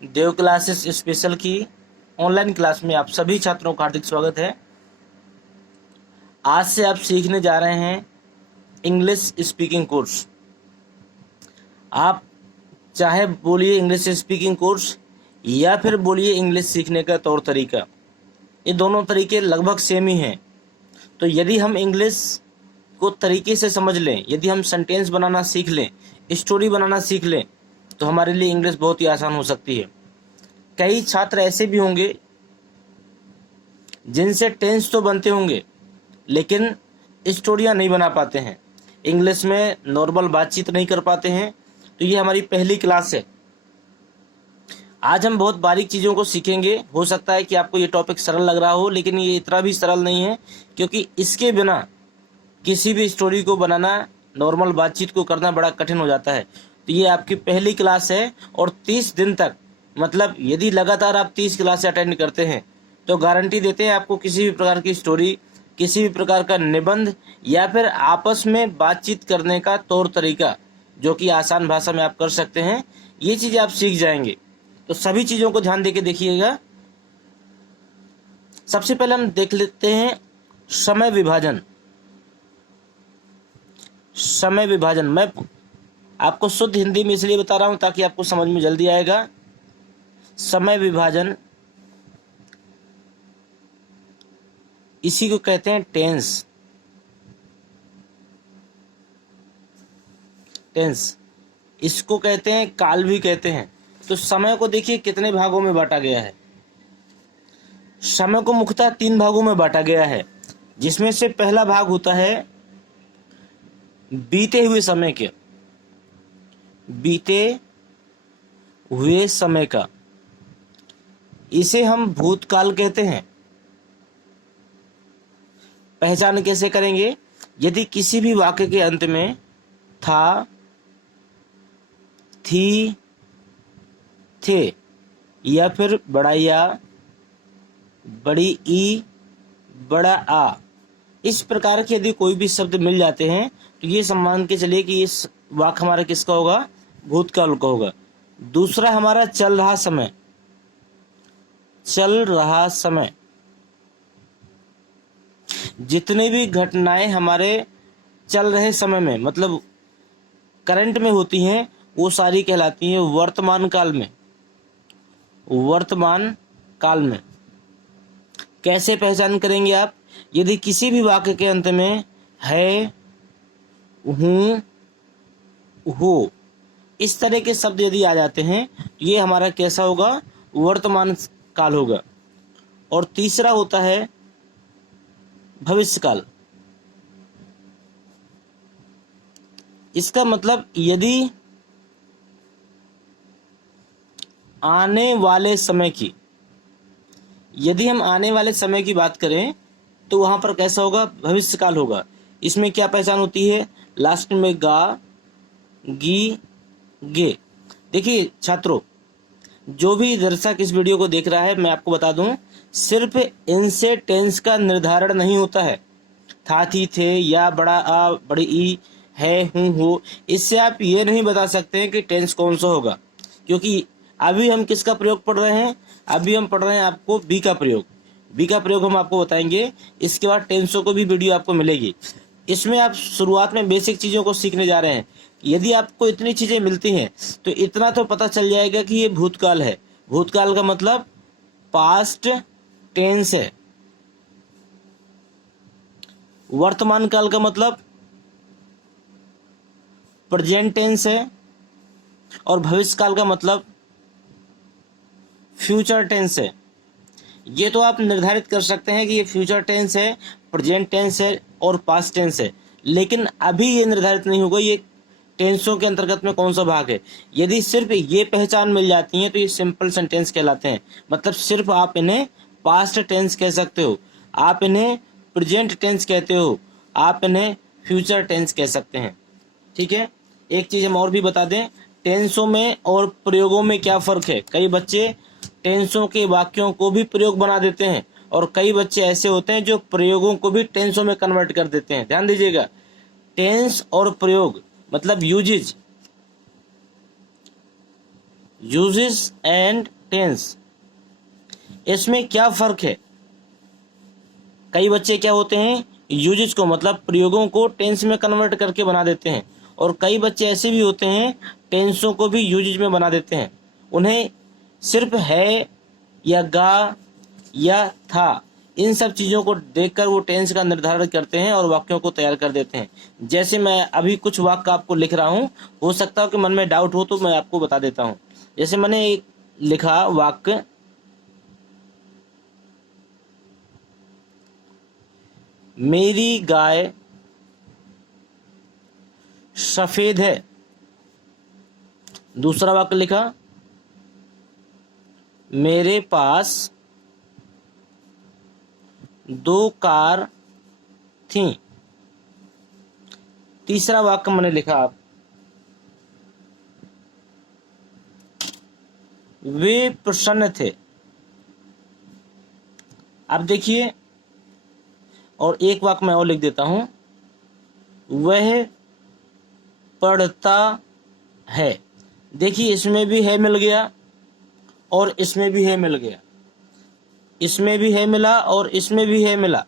देव classes special की online class में आप सभी छात्रों का हार्दिक स्वागत है। आज से आप सीखने जा रहे हैं इंग्लिश स्पीकिंग कोर्स। आप चाहे बोलिए इंग्लिश स्पीकिंग कोर्स या फिर बोलिए इंग्लिश सीखने का तौर तरीका, ये दोनों तरीके लगभग सेम ही हैं। तो यदि हम इंग्लिश को तरीके से समझ लें, यदि हम सेंटेंस बनाना सीख लें, स्टोरी बनाना सीख लें, तो हमारे लिए इंग्लिश बहुत ही आसान हो सकती है। कई छात्र ऐसे भी होंगे जिनसे टेंस तो बनते होंगे लेकिन स्टोरियां नहीं बना पाते हैं, इंग्लिश में नॉर्मल बातचीत नहीं कर पाते हैं। तो ये हमारी पहली क्लास है। आज हम बहुत बारीक चीज़ों को सीखेंगे। हो सकता है कि आपको ये टॉपिक सरल लग रहा हो, लेकिन ये इतना भी सरल नहीं है, क्योंकि इसके बिना किसी भी स्टोरी को बनाना, नॉर्मल बातचीत को करना बड़ा कठिन हो जाता है। तो ये आपकी पहली क्लास है और 30 दिन तक, मतलब यदि लगातार आप 30 क्लास अटेंड करते हैं तो गारंटी देते हैं आपको किसी भी प्रकार की स्टोरी, किसी भी प्रकार का निबंध या फिर आपस में बातचीत करने का तौर तरीका, जो कि आसान भाषा में आप कर सकते हैं, ये चीज़ें आप सीख जाएंगे। तो सभी चीज़ों को ध्यान देके देखिएगा। सबसे पहले हम देख लेते हैं समय विभाजन। समय विभाजन मैं आपको शुद्ध हिंदी में इसलिए बता रहा हूं ताकि आपको समझ में जल्दी आएगा। समय विभाजन, इसी को कहते हैं टेंस। टेंस इसको कहते हैं, काल भी कहते हैं। तो समय को देखिए कितने भागों में बांटा गया है। समय को मुख्यतः 3 भागों में बांटा गया है, जिसमें से पहला भाग होता है बीते हुए समय के, बीते हुए समय का। इसे हम भूतकाल कहते हैं। पहचान कैसे करेंगे? यदि किसी भी वाक्य के अंत में था, थी, थे या फिर बड़ा या, बड़ी ई, बड़ा आ, इस प्रकार के यदि कोई भी शब्द मिल जाते हैं तो ये सम्मान के चलिए कि इस वाक्य हमारा किसका होगा? भूतकाल का होगा। दूसरा हमारा चल रहा समय। चल रहा समय, जितनी भी घटनाएं हमारे चल रहे समय में, मतलब करंट में होती हैं, वो सारी कहलाती हैं वर्तमान काल में। वर्तमान काल में कैसे पहचान करेंगे आप? यदि किसी भी वाक्य के अंत में है, हूं, हो, इस तरह के शब्द यदि आ जाते हैं तो ये हमारा कैसा होगा? वर्तमान काल होगा। और तीसरा होता है भविष्यकाल। इसका मतलब यदि आने वाले समय की, यदि हम आने वाले समय की बात करें तो वहां पर कैसा होगा? भविष्यकाल होगा। इसमें क्या पहचान होती है? लास्ट में गा, गी, गे। देखिए छात्रों, जो भी दर्शक इस वीडियो को देख रहा है, मैं आपको बता दूं, सिर्फ इनसे टेंस का निर्धारण नहीं होता है। था, थी, थे या बड़ा आ, बड़ी ई, है, हूं, हो, इससे आप ये नहीं बता सकते हैं कि टेंस कौन सा होगा, क्योंकि अभी हम किसका प्रयोग पढ़ रहे हैं? अभी हम पढ़ रहे हैं आपको बी का प्रयोग। बी का प्रयोग हम आपको बताएंगे। इसके बाद टेंसों को भी वीडियो आपको मिलेगी। इसमें आप शुरुआत में बेसिक चीज़ों को सीखने जा रहे हैं। यदि आपको इतनी चीज़ें मिलती हैं तो इतना तो पता चल जाएगा कि ये भूतकाल है। भूतकाल का मतलब पास्ट टेंस है। वर्तमान काल का मतलब प्रेजेंट टेंस है। और भविष्य काल का मतलब फ्यूचर टेंस है। ये तो आप निर्धारित कर सकते हैं कि ये फ्यूचर टेंस है, प्रेजेंट टेंस है और पास्ट टेंस है, लेकिन अभी ये निर्धारित नहीं होगा ये टेंसों के अंतर्गत में कौन सा भाग है। यदि सिर्फ ये पहचान मिल जाती है तो ये सिंपल सेंटेंस कहलाते हैं। मतलब सिर्फ आप इन्हें पास्ट टेंस कह सकते हो, आप इन्हें प्रेजेंट टेंस कहते हो, आप इन्हें फ्यूचर टेंस कह सकते हैं। ठीक है, एक चीज हम और भी बता दें, टेंसों में और प्रयोगों में क्या फर्क है। कई बच्चे टेंसों के वाक्यों को भी प्रयोग बना देते हैं और कई बच्चे ऐसे होते हैं जो प्रयोगों को भी टेंसों में कन्वर्ट कर देते हैं। ध्यान दीजिएगा, टेंस और प्रयोग मतलब यूजेज, यूजेस एंड टेंस, इसमें क्या फर्क है? कई बच्चे क्या होते हैं, यूजेस को मतलब प्रयोगों को टेंस में कन्वर्ट करके बना देते हैं, और कई बच्चे ऐसे भी होते हैं टेंसों को भी यूजेस में बना देते हैं। उन्हें सिर्फ है या गा या था, इन सब चीज़ों को देखकर वो टेंस का निर्धारण करते हैं और वाक्यों को तैयार कर देते हैं। जैसे मैं अभी कुछ वाक्य आपको लिख रहा हूँ, हो सकता है कि मन में डाउट हो तो मैं आपको बता देता हूँ। जैसे मैंने एक लिखा वाक्य, मेरी गाय सफेद है। दूसरा वाक्य लिखा, मेरे पास 2 कार थीं। तीसरा वाक्य मैंने लिखा, वे प्रसन्न थे। अब देखिए, और एक वाक्य मैं और लिख देता हूं, वह पढ़ता है। देखिए, इसमें भी है मिल गया और इसमें भी है मिल गया, इसमें भी है मिला और इसमें भी है मिला।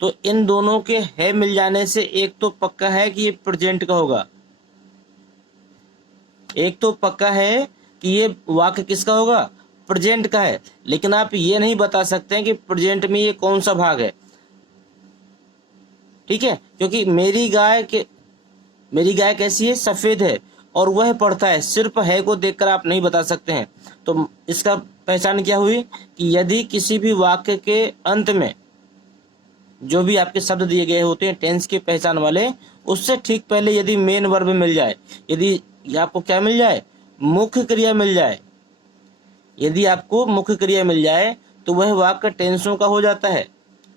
तो इन दोनों के है मिल जाने से एक तो पक्का है कि ये प्रेजेंट का होगा, एक तो पक्का है कि ये वाक्य किसका होगा, प्रेजेंट का है। लेकिन आप ये नहीं बता सकते हैं कि प्रेजेंट में ये कौन सा भाग है, ठीक है, क्योंकि मेरी गाय कैसी है, सफेद है, और वह पढ़ता है। सिर्फ है को देखकर आप नहीं बता सकते हैं। तो इसका पहचान क्या हुई कि यदि किसी भी वाक्य के अंत में जो भी आपके शब्द दिए गए होते हैं टेंस के पहचान वाले, उससे ठीक पहले यदि मेन वर्ब मिल जाए, यदि आपको क्या मिल जाए, मुख्य क्रिया मिल जाए, यदि आपको मुख्य क्रिया मिल जाए तो वह वाक्य टेंसों का हो जाता है।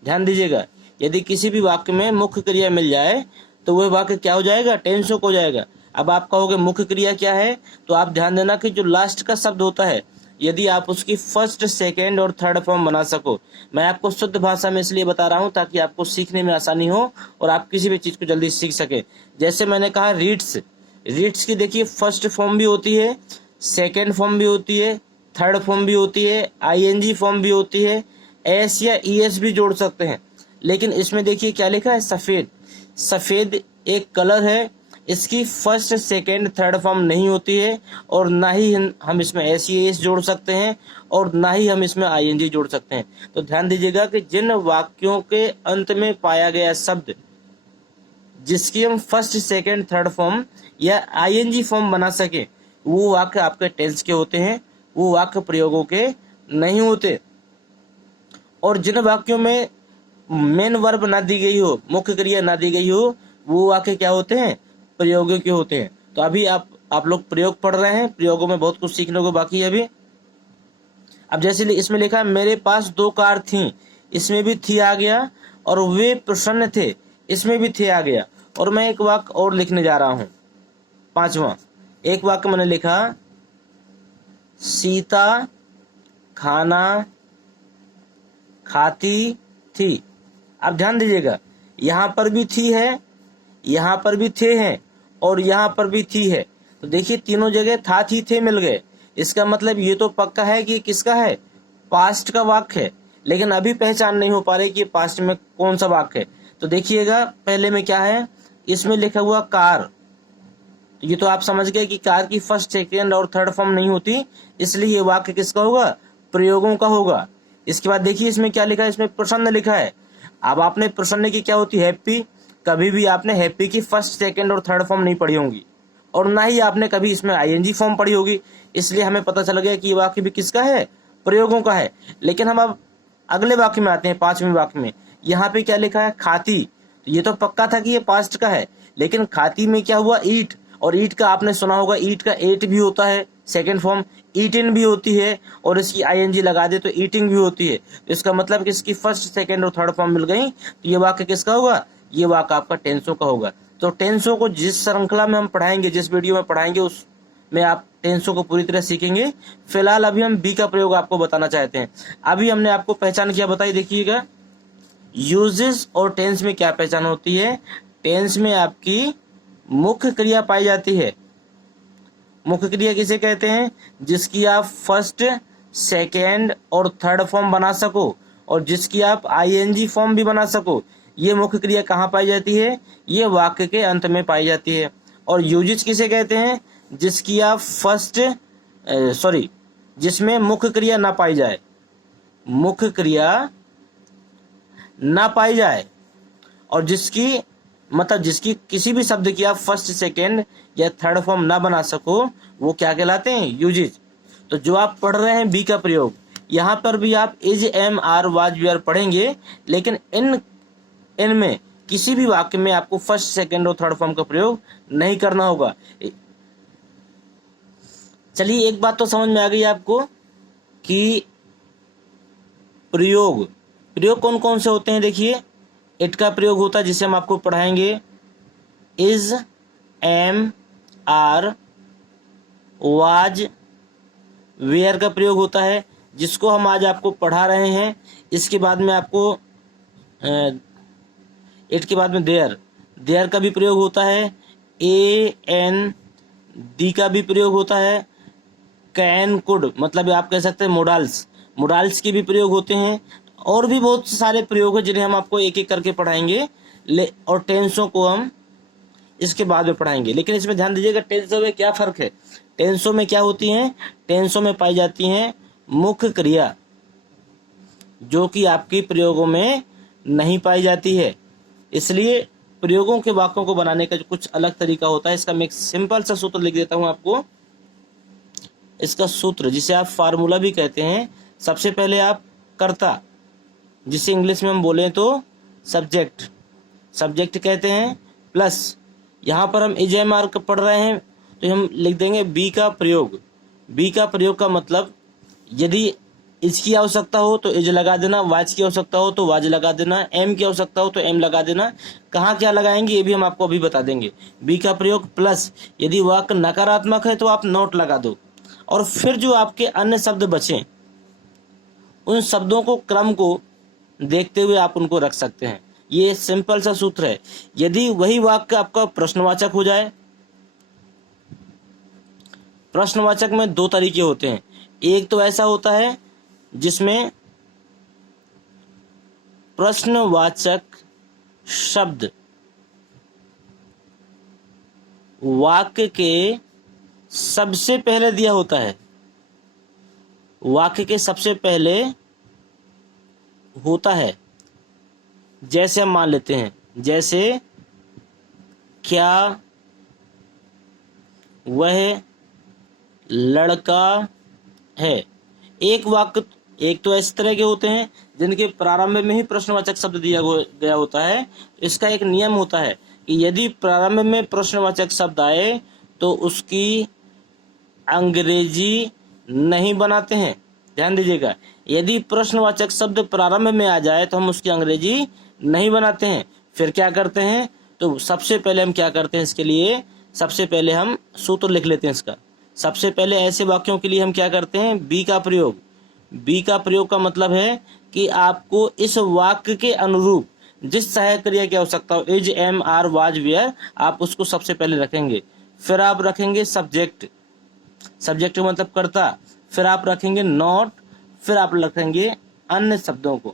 ध्यान दीजिएगा, यदि किसी भी वाक्य में मुख्य क्रिया मिल जाए तो वह वाक्य क्या हो जाएगा, टेंसों का हो जाएगा। अब आप कहोगे मुख्य क्रिया क्या है, तो आप ध्यान देना कि जो लास्ट का शब्द होता है, यदि आप उसकी फर्स्ट, सेकेंड और थर्ड फॉर्म बना सको। मैं आपको शुद्ध भाषा में इसलिए बता रहा हूं ताकि आपको सीखने में आसानी हो और आप किसी भी चीज को जल्दी सीख सके। जैसे मैंने कहा रीड्स की देखिए फर्स्ट फॉर्म भी होती है, सेकेंड फॉर्म भी होती है, थर्ड फॉर्म भी होती है, आईएनजी फॉर्म भी होती है, एस या ईएस भी जोड़ सकते हैं। लेकिन इसमें देखिए क्या लिखा है, सफेद। सफेद एक कलर है, इसकी फर्स्ट, सेकेंड, थर्ड फॉर्म नहीं होती है, और ना ही हम इसमें एस या एस जोड़ सकते हैं, और ना ही हम इसमें आईएनजी जोड़ सकते हैं। तो ध्यान दीजिएगा कि जिन वाक्यों के अंत में पाया गया शब्द जिसकी हम फर्स्ट, सेकेंड, थर्ड फॉर्म या आईएनजी फॉर्म बना सके, वो वाक्य आपके टेंस के होते हैं, वो वाक्य प्रयोगों के नहीं होते। और जिन वाक्यों में मेन वर्ब ना दी गई हो, मुख्य क्रिया ना दी गई हो, वो वाक्य क्या होते हैं, प्रयोगों के होते हैं। तो अभी आप लोग प्रयोग पढ़ रहे हैं, प्रयोगों में बहुत कुछ सीखने को बाकी है अभी। अब जैसे इसमें लिखा है मेरे पास 2 कार थी, इसमें भी थी आ गया, और वे प्रसन्न थे, इसमें भी थे आ गया। और मैं एक वाक्य और लिखने जा रहा हूं, 5वां। एक वाक्य मैंने लिखा, सीता खाना खाती थी। अब ध्यान दीजिएगा, यहां पर भी थी है, यहां पर भी थे हैं, और यहां पर भी थी है। तो देखिए तीनों जगह था, थी, थे मिल गए। इसका मतलब ये तो पक्का है कि किसका है, पास्ट का वाक्य है। लेकिन अभी पहचान नहीं हो पा रही कि पास्ट में कौन सा वाक्य है। तो देखिएगा पहले में क्या है, इसमें लिखा हुआ कार। तो ये तो आप समझ गए कि कार की फर्स्ट, सेकेंड और थर्ड फॉर्म नहीं होती, इसलिए ये वाक्य किसका होगा, प्रयोगों का होगा। इसके बाद देखिए इसमें क्या लिखा है, इसमें प्रसन्न लिखा है। अब आपने प्रसन्न की क्या होती है, हैप्पी। कभी भी आपने हैप्पी की फर्स्ट, सेकेंड और थर्ड फॉर्म नहीं पढ़ी होंगी, और ना ही आपने कभी इसमें आईएनजी फॉर्म पढ़ी होगी। इसलिए हमें पता चल गया कि ये वाक्य भी किसका है, प्रयोगों का है। लेकिन हम अब अगले वाक्य में आते हैं, 5वें वाक्य में। यहाँ पे क्या लिखा है, खाती। तो ये तो पक्का था कि ये पास्ट का है, लेकिन खाती में क्या हुआ, ईट। और ईट का आपने सुना होगा, ईट का एट भी होता है सेकेंड फॉर्म, ईटिन भी होती है, और इसकी आईएनजी लगा दे तो ईटिंग भी होती है। तो इसका मतलब कि इसकी फर्स्ट, सेकेंड और थर्ड फॉर्म मिल गई, तो ये वाक्य किसका होगा, ये वाक्य आपका टेंसों का होगा। तो टेंसों को जिस श्रृंखला में हम पढ़ाएंगे, जिस वीडियो में पढ़ाएंगे, उसमें आप टेंसों को पूरी तरह सीखेंगे। फिलहाल अभी हम बी का प्रयोग आपको बताना चाहते हैं। अभी हमने आपको पहचान किया बताई, देखिएगा यूजेस और टेंस में क्या पहचान होती है। टेंस में आपकी मुख्य क्रिया पाई जाती है, मुख्य क्रिया किसे कहते हैं? जिसकी आप फर्स्ट, सेकेंड और थर्ड फॉर्म बना सको और जिसकी आप आईएनजी फॉर्म भी बना सको। ये मुख्य क्रिया कहाँ पाई जाती है? ये वाक्य के अंत में पाई जाती है। और यूजेज किसे कहते हैं? जिसकी आप जिसमें मुख्य क्रिया ना पाई जाए, मुख्य क्रिया ना पाई जाए और जिसकी किसी भी शब्द की आप फर्स्ट, सेकेंड या थर्ड फॉर्म ना बना सको, वो क्या कहलाते हैं? यूजेज। तो जो आप पढ़ रहे हैं बी का प्रयोग, यहाँ पर भी आप is, am, are, was, were पढ़ेंगे, लेकिन इनमें किसी भी वाक्य में आपको फर्स्ट, सेकेंड और थर्ड फॉर्म का प्रयोग नहीं करना होगा। चलिए, एक बात तो समझ में आ गई आपको कि प्रयोग कौन कौन से होते हैं। देखिए, इट का प्रयोग होता है जिसे हम आपको पढ़ाएंगे, is, am, are, was, were का प्रयोग होता है जिसको हम आज आपको पढ़ा रहे हैं। इसके बाद में आपको इट के बाद में देयर का भी प्रयोग होता है, ए, एन, डी का भी प्रयोग होता है, कैन, कुड, मतलब आप कह सकते हैं मोडाल्स के भी प्रयोग होते हैं। और भी बहुत सारे प्रयोग हैं जिन्हें हम आपको एक एक करके पढ़ाएंगे, और टेंसों को हम इसके बाद में पढ़ाएंगे। लेकिन इसमें ध्यान दीजिएगा, टेंसों में क्या फर्क है। टेंसों में क्या होती हैं? टेंसों में पाई जाती हैं मुख्य क्रिया, जो कि आपकी प्रयोगों में नहीं पाई जाती है। इसलिए प्रयोगों के वाक्यों को बनाने का कुछ अलग तरीका होता है। इसका मैं एक सिंपल सा सूत्र लिख देता हूं आपको। इसका सूत्र, जिसे आप फार्मूला भी कहते हैं, सबसे पहले आप कर्ता, जिसे इंग्लिश में हम बोलें तो सब्जेक्ट कहते हैं, प्लस यहाँ पर हम इज, एम, आर पढ़ रहे हैं तो हम लिख देंगे बी का प्रयोग का मतलब, यदि इसकी आवश्यकता हो तो इज लगा देना, वाज की आवश्यकता हो तो वाज लगा देना, एम की आवश्यकता हो तो एम लगा देना। कहाँ क्या लगाएंगे ये भी हम आपको अभी बता देंगे। बी का प्रयोग प्लस, यदि वाक्य नकारात्मक है तो आप नॉट लगा दो, और फिर जो आपके अन्य शब्द बचे उन शब्दों को, क्रम को देखते हुए आप उनको रख सकते हैं। ये सिंपल सा सूत्र है। यदि वही वाक्य आपका प्रश्नवाचक हो जाए, प्रश्नवाचक में दो तरीके होते हैं। एक तो ऐसा होता है जिसमें प्रश्नवाचक शब्द वाक्य के सबसे पहले दिया होता है, वाक्य के सबसे पहले होता है। जैसे हम मान लेते हैं, जैसे क्या वह लड़का है। एक तो इस तरह के होते हैं जिनके प्रारंभ में ही प्रश्नवाचक शब्द दिया गया होता है। इसका एक नियम होता है कि यदि प्रारंभ में प्रश्नवाचक शब्द आए तो उसकी अंग्रेजी नहीं बनाते हैं। ध्यान दीजिएगा, यदि प्रश्नवाचक शब्द प्रारंभ में आ जाए तो हम उसकी अंग्रेजी नहीं बनाते हैं। फिर क्या करते हैं? तो सबसे पहले हम क्या करते हैं, इसके लिए सबसे पहले हम सूत्र लिख लेते हैं इसका। सबसे पहले ऐसे वाक्यों के लिए हम क्या करते हैं? बी का प्रयोग का मतलब है कि आपको इस वाक्य के अनुरूप जिस सहायक क्रिया की आवश्यकता हो, is, am, are, was, were, आप उसको सबसे पहले रखेंगे। फिर आप रखेंगे सब्जेक्ट का मतलब कर्ता, फिर आप रखेंगे नॉट, फिर आप रखेंगे अन्य शब्दों को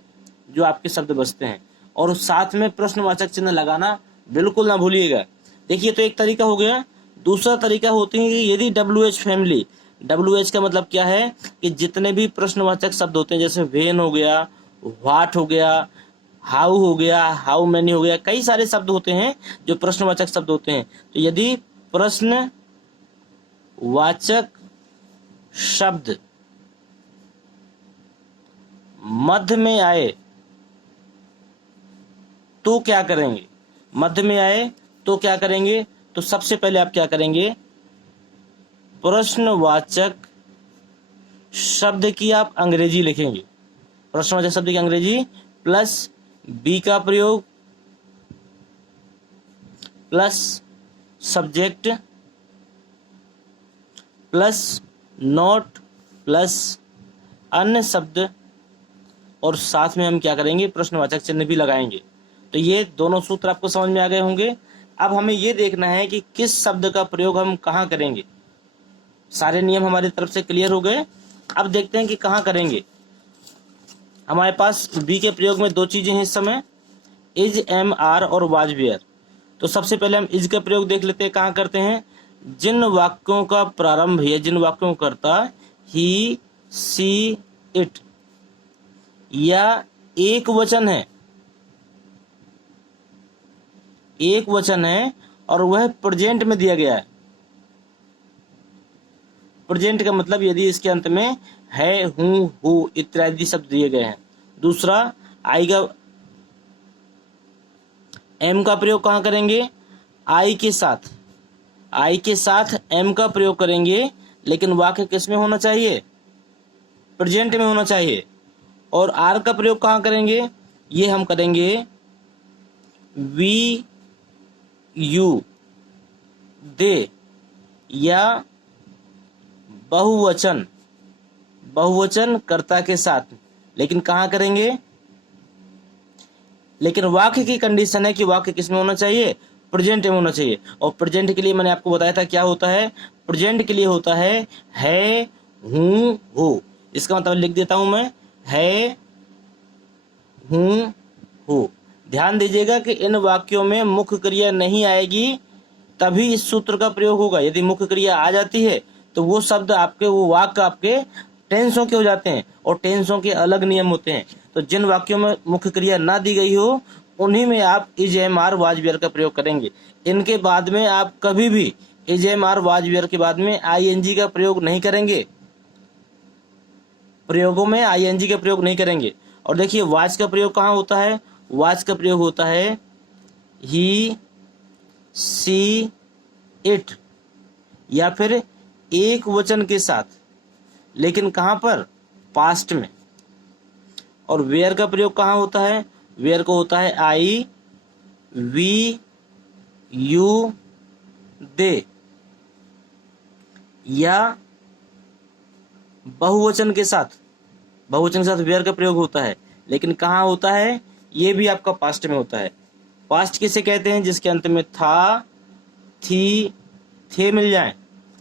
जो आपके शब्द बचते हैं, और साथ में प्रश्नवाचक चिन्ह लगाना बिल्कुल ना भूलिएगा। देखिए, तो एक तरीका हो गया। दूसरा तरीका होती है कि यदि WH फैमिली, WH का मतलब क्या है कि जितने भी प्रश्नवाचक शब्द होते हैं, जैसे वेन हो गया, व्हाट हो गया, हाउ हो गया, हाउ मेनी हो गया, कई सारे शब्द होते हैं जो प्रश्नवाचक शब्द होते हैं। तो यदि प्रश्नवाचक शब्द मध्य में आए तो क्या करेंगे? मध्य में आए तो क्या करेंगे? तो सबसे पहले आप क्या करेंगे? प्रश्नवाचक शब्द की आप अंग्रेजी लिखेंगे, प्रश्नवाचक शब्द की अंग्रेजी प्लस बी का प्रयोग plus subject plus not plus अन्य शब्द, और साथ में हम क्या करेंगे? प्रश्नवाचक चिन्ह भी लगाएंगे। तो ये दोनों सूत्र आपको समझ में आ गए होंगे। अब हमें ये देखना है कि किस शब्द का प्रयोग हम कहाँ करेंगे। सारे नियम हमारी तरफ से क्लियर हो गए। अब देखते हैं कि कहाँ करेंगे। हमारे पास बी के प्रयोग में दो चीजें हैं इस समय, इज, एम, आर और वाज, वेयर। तो सबसे पहले हम इज का प्रयोग देख लेते हैं, कहाँ करते हैं। जिन वाक्यों का प्रारंभ या जिन वाक्यों को करता ही, सी, इट या एक वचन है, एक वचन है और वह प्रेजेंट में दिया गया है। प्रेजेंट का मतलब यदि इसके अंत में है, हूं, हु इत्यादि शब्द दिए गए हैं। दूसरा, आई का, एम का प्रयोग कहाँ करेंगे, आई के साथ, आई के साथ एम का प्रयोग करेंगे, लेकिन वाक्य किस में होना चाहिए, प्रेजेंट में होना चाहिए। और आर का प्रयोग कहाँ करेंगे, ये हम करेंगे वी, यू, दे या बहुवचन, बहुवचन कर्ता के साथ, लेकिन कहाँ करेंगे, लेकिन वाक्य की कंडीशन है कि वाक्य किस में होना चाहिए, प्रेजेंट में होना चाहिए। और प्रेजेंट के लिए मैंने आपको बताया था क्या होता है, प्रेजेंट के लिए होता है, हूं, हो। इसका मतलब लिख देता हूं मैं, है, हूं, हो। ध्यान दीजिएगा कि इन वाक्यों में मुख्य क्रिया नहीं आएगी, तभी इस सूत्र का प्रयोग होगा। यदि मुख्य क्रिया आ जाती है तो वो शब्द आपके, वो वाक्य आपके टेंसों के हो जाते हैं, और टेंसों के अलग नियम होते हैं। तो जिन वाक्यों में मुख्य क्रिया ना दी गई हो उन्हीं में आप is, am, are, was, were का प्रयोग करेंगे। इनके बाद में आप कभी भी is, am, are, was, were के बाद में आईएनजी का प्रयोग नहीं करेंगे, प्रयोगों में आईएनजी का प्रयोग नहीं करेंगे। और देखिए वाज का प्रयोग कहाँ होता है, वाज का प्रयोग होता है ही, सी, इट या फिर एक वचन के साथ, लेकिन कहाँ पर, पास्ट में। और वेयर का प्रयोग कहाँ होता है, वेयर को होता है आई, वी, यू, दे या बहुवचन के साथ, बहुवचन के साथ वेयर का प्रयोग होता है, लेकिन कहाँ होता है, ये भी आपका पास्ट में होता है। पास्ट किसे कहते हैं, जिसके अंत में था, थी, थे मिल जाए।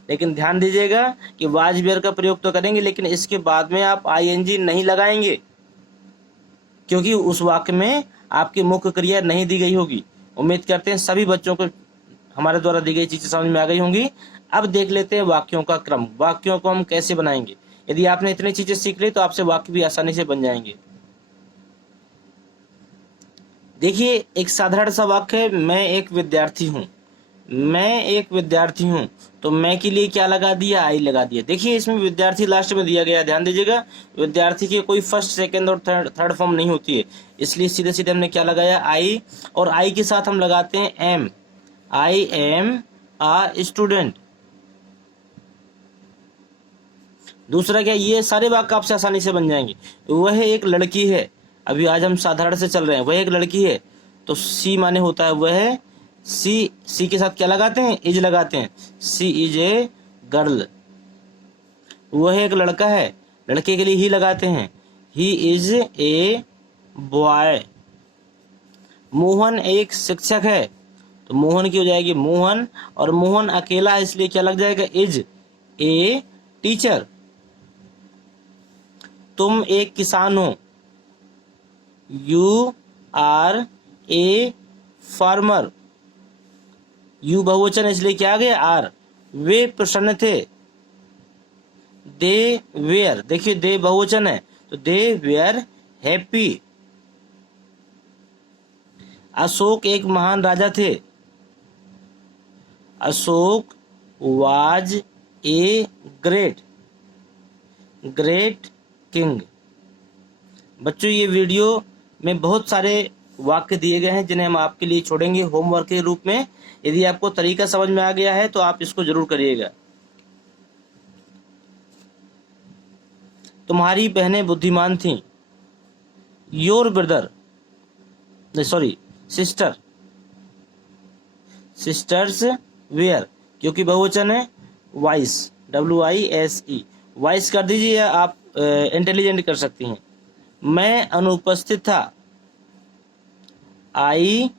लेकिन ध्यान दीजिएगा कि वाज, वेयर का प्रयोग तो करेंगे, लेकिन इसके बाद में आप आईएनजी नहीं लगाएंगे, क्योंकि उस वाक्य में आपकी मुख्य क्रिया नहीं दी गई होगी। उम्मीद करते हैं सभी बच्चों को हमारे द्वारा दी गई चीजें समझ में आ गई होंगी। अब देख लेते हैं वाक्यों का क्रम, वाक्यों को हम कैसे बनाएंगे। यदि आपने इतनी चीजें सीख ली तो आपसे वाक्य भी आसानी से बन जाएंगे। देखिए एक साधारण सा वाक्य है, मैं एक विद्यार्थी हूँ, मैं एक विद्यार्थी हूँ। तो मैं के लिए क्या लगा दिया, आई लगा दिया। देखिए इसमें विद्यार्थी लास्ट में दिया गया, ध्यान दीजिएगा। विद्यार्थी की कोई फर्स्ट, सेकंड और थर्ड फॉर्म नहीं होती है, इसलिए सीधे सीधे हमने क्या लगाया, आई। और आई के साथ हम लगाते हैं am, I am a student. दूसरा क्या, ये सारे वाक्य आपसे आसानी से बन जाएंगे। वह एक लड़की है, अभी आज हम साधारण से चल रहे हैं, वह एक लड़की है, तो सी माने होता है वह, सी के साथ क्या लगाते हैं, इज लगाते हैं, सी इज ए गर्ल। वह एक लड़का है, लड़के के लिए ही लगाते हैं, he is a boy. Mohan एक शिक्षक है, तो मोहन की हो जाएगी मोहन, और मोहन अकेला है इसलिए क्या लग जाएगा, इज ए टीचर। तुम एक किसान हो, you are a farmer. You बहुवचन इसलिए क्या आ गया, आर। वे प्रसन्न थे, दे वेयर। देखिए दे बहुवचन है तो दे वेयर हैप्पी। अशोक एक महान राजा थे, Ashok was a great king. बच्चों ये वीडियो में बहुत सारे वाक्य दिए गए हैं जिन्हें हम आपके लिए छोड़ेंगे होमवर्क के रूप में। यदि आपको तरीका समझ में आ गया है तो आप इसको जरूर करिएगा। तुम्हारी बहनें बुद्धिमान थीं, your brother, sorry sisters were, क्योंकि बहुवचन है, वाइस, WISE, वाइस कर दीजिए या आप इंटेलिजेंट कर सकती हैं। मैं अनुपस्थित था, आई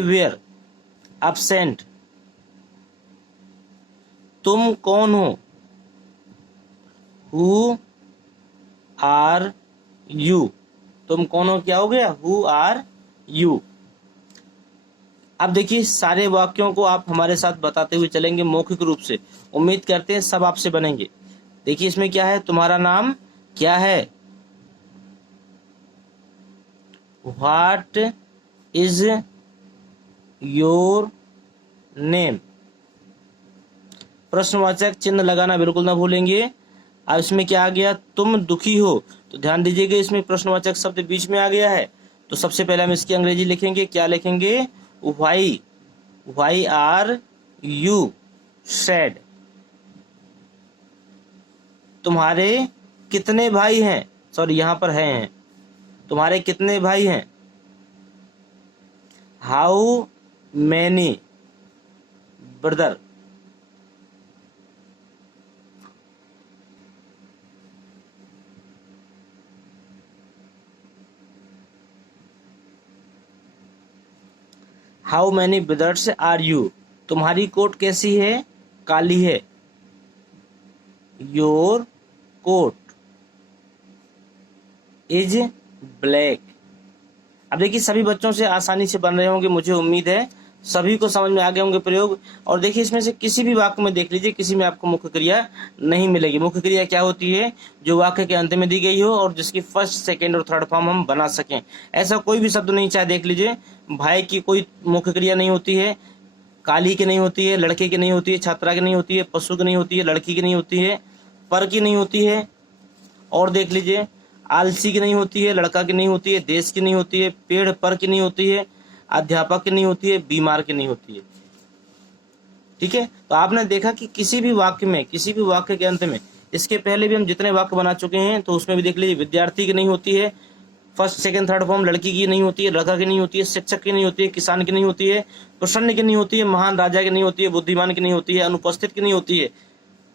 वेयर absent। तुम कौन हो? Who are you. तुम कौन हो क्या हो गया? Who are you. अब देखिए सारे वाक्यों को आप हमारे साथ बताते हुए चलेंगे मौखिक रूप से। उम्मीद करते हैं सब आपसे बनेंगे। देखिए इसमें क्या है, तुम्हारा नाम क्या है? What is your name? प्रश्नवाचक चिन्ह लगाना बिल्कुल ना भूलेंगे। अब इसमें क्या आ गया? तुम दुखी हो, तो ध्यान दीजिएगा इसमें प्रश्नवाचक शब्द बीच में आ गया है। तो सबसे पहले हम इसकी अंग्रेजी लिखेंगे। क्या लिखेंगे? Why are you sad. तुम्हारे कितने भाई हैं? सॉरी यहाँ पर हैं। तुम्हारे कितने भाई हैं? How many brother? How many brothers are you? तुम्हारी कोट कैसी है? काली है। Your coat is black. अब देखिए सभी बच्चों से आसानी से बन रहे होंगे, मुझे उम्मीद है सभी को समझ में आ गए होंगे प्रयोग। और देखिए इसमें से किसी भी वाक्य में देख लीजिए, किसी में आपको मुख्य क्रिया नहीं मिलेगी। मुख्य क्रिया क्या होती है? जो वाक्य के अंत में दी गई हो और जिसकी फर्स्ट, सेकंड और थर्ड फॉर्म हम बना सकें। ऐसा कोई भी शब्द नहीं, चाहे देख लीजिए भाई की कोई मुख्य क्रिया नहीं होती है, काली की नहीं होती है, लड़के की नहीं होती है, छात्रा की नहीं होती है, पशु की नहीं होती है, लड़की की नहीं होती है, पर की नहीं होती है, और देख लीजिए आलसी की नहीं होती है, लड़का की नहीं होती है, देश की नहीं होती है, पेड़ पर की नहीं होती है, अध्यापक की नहीं होती है, बीमार की नहीं होती है। ठीक है, तो आपने देखा कि किसी भी वाक्य में, किसी भी वाक्य के अंत में, इसके पहले भी हम जितने वाक्य बना चुके हैं तो उसमें भी देख लीजिए विद्यार्थी की नहीं होती है, फर्स्ट सेकंड थर्ड फॉर्म, लड़की की नहीं होती है, लड़का की नहीं होती है, शिक्षक की नहीं होती है, किसान की नहीं होती है, प्रसन्न की नहीं होती है, महान राजा की नहीं होती है, बुद्धिमान की नहीं होती है, अनुपस्थित की नहीं होती है,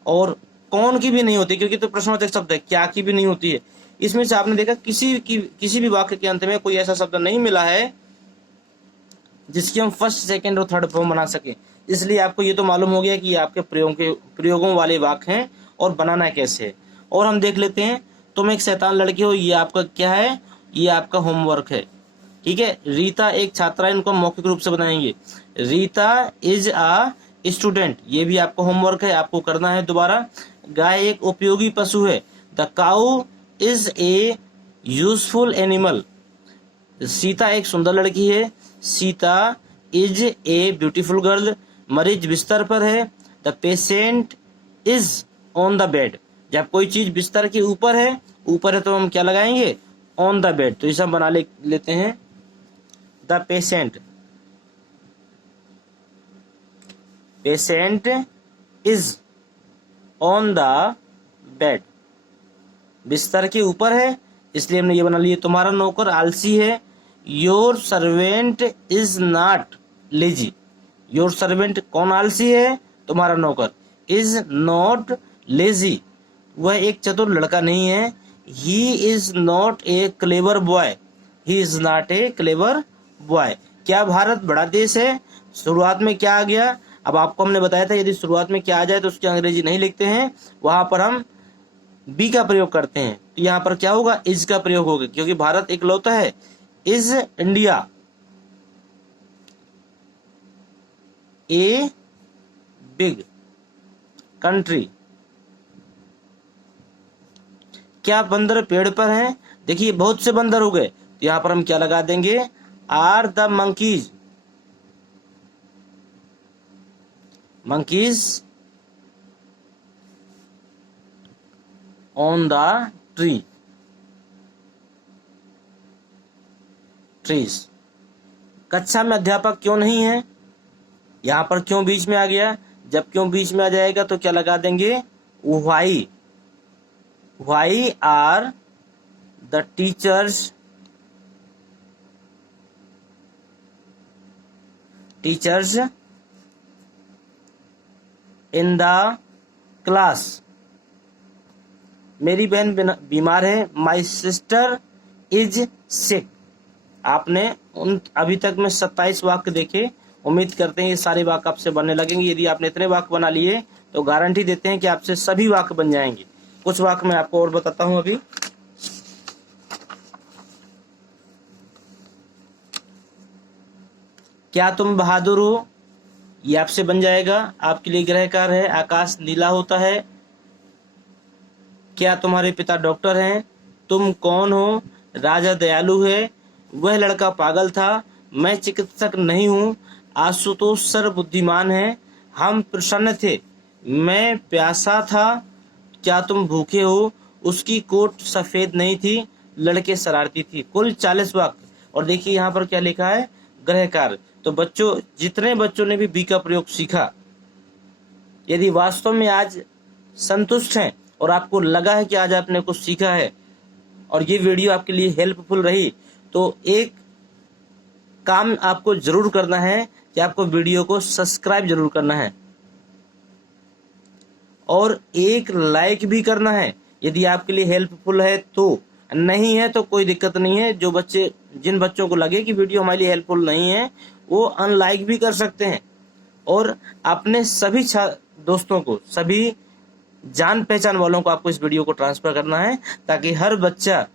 और कौन की भी नहीं होती, क्योंकि तो प्रश्नवाचक शब्द है, क्या की भी नहीं होती है। इसमें से आपने देखा किसी भी वाक्य के अंत में कोई ऐसा शब्द नहीं मिला है जिसकी हम फर्स्ट, सेकंड और थर्ड फॉर्म बना सके। इसलिए आपको ये तो मालूम हो गया कि ये आपके प्रयोगों वाले वाक्य हैं और बनाना कैसे है। और हम देख लेते हैं, तुम एक शैतान लड़की हो, ये आपका क्या है? ये आपका होमवर्क है। ठीक है, रीता एक छात्रा, इनको मौखिक रूप से बनाएंगे। रीता इज आ स्टूडेंट, ये भी आपका होमवर्क है, आपको करना है दोबारा। गाय एक उपयोगी पशु है। The cow is a useful animal. Sita एक सुंदर लड़की है। Sita is a beautiful girl. मरीज बिस्तर पर है। The patient is on the bed. जब कोई चीज बिस्तर के ऊपर है तो हम क्या लगाएंगे? On the bed. तो इसे हम बना लेते हैं the patient is on the bed. बिस्तर के ऊपर है इसलिए हमने ये बना लिया। तुम्हारा नौकर आलसी है। Your servant is not lazy. Your servant कौन आलसी है? तुम्हारा नौकर। इज नॉट लेजी, वह एक चतुर लड़का नहीं है। He is not a clever boy. He is not a clever boy. क्या भारत बड़ा देश है? शुरुआत में क्या आ गया? अब आपको हमने बताया था यदि शुरुआत में क्या आ जाए तो उसकी अंग्रेजी नहीं लिखते हैं, वहां पर हम बी का प्रयोग करते हैं। तो यहाँ पर क्या होगा? इज का प्रयोग होगा, क्योंकि भारत इकलौता है। Is India a big country. क्या बंदर पेड़ पर हैं? देखिए बहुत से बंदर हो गए, तो यहाँ पर हम क्या लगा देंगे? Are the monkeys on the trees. कक्षा में अध्यापक क्यों नहीं है? यहाँ पर क्यों बीच में आ गया? जब क्यों बीच में आ जाएगा तो क्या लगा देंगे? Why are the teachers in the class. मेरी बहन बीमार है। My sister is sick. आपने अभी तक में 27 वाक्य देखे। उम्मीद करते हैं ये सारे वाक्य आपसे बनने लगेंगे। यदि आपने इतने वाक्य बना लिए तो गारंटी देते हैं कि आपसे सभी वाक्य बन जाएंगे। कुछ वाक्य मैं आपको और बताता हूं अभी। क्या तुम बहादुर हो, ये आपसे बन जाएगा, आपके लिए गृह कार्य है। आकाश नीला होता है। क्या तुम्हारे पिता डॉक्टर हैं? तुम कौन हो? राजा दयालु है। वह लड़का पागल था। मैं चिकित्सक नहीं हूँ। आशुतोष सर्वबुद्धिमान है। हम प्रसन्न थे। मैं प्यासा था। क्या तुम भूखे हो? उसकी कोट सफेद नहीं थी। लड़के शरारती थी। कुल 40 वाक्य। और देखिए यहाँ पर क्या लिखा है, गृह कार्य। तो बच्चों, जितने बच्चों ने भी बी का प्रयोग सीखा, यदि वास्तव में आज संतुष्ट हैं और आपको लगा है कि आज आपने कुछ सीखा है और ये वीडियो आपके लिए हेल्पफुल रही, तो एक काम आपको जरूर करना है कि आपको वीडियो को सब्सक्राइब जरूर करना है और एक लाइक भी करना है यदि आपके लिए हेल्पफुल है तो। नहीं है तो कोई दिक्कत नहीं है। जिन बच्चों को लगे कि वीडियो हमारे लिए हेल्पफुल नहीं है, वो अनलाइक भी कर सकते हैं। और अपने सभी दोस्तों को, सभी जान पहचान वालों को आपको इस वीडियो को ट्रांसफर करना है, ताकि हर बच्चा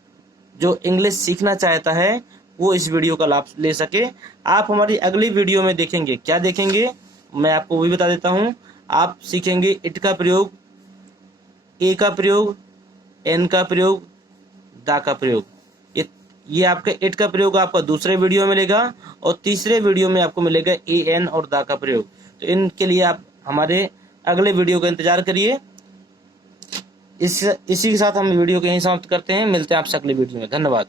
जो इंग्लिश सीखना चाहता है वो इस वीडियो का लाभ ले सके। आप हमारी अगली वीडियो में देखेंगे, क्या देखेंगे मैं आपको वही बता देता हूँ। आप सीखेंगे इट का प्रयोग, ए का प्रयोग, एन का प्रयोग, दा का प्रयोग। ये आपका इट का प्रयोग आपका दूसरे वीडियो में मिलेगा और तीसरे वीडियो में आपको मिलेगा ए एन और दा का प्रयोग। तो इनके लिए आप हमारे अगले वीडियो का इंतजार करिए। इसी के साथ हम वीडियो को यहीं समाप्त करते हैं। मिलते हैं आपसे अगले वीडियो में। धन्यवाद।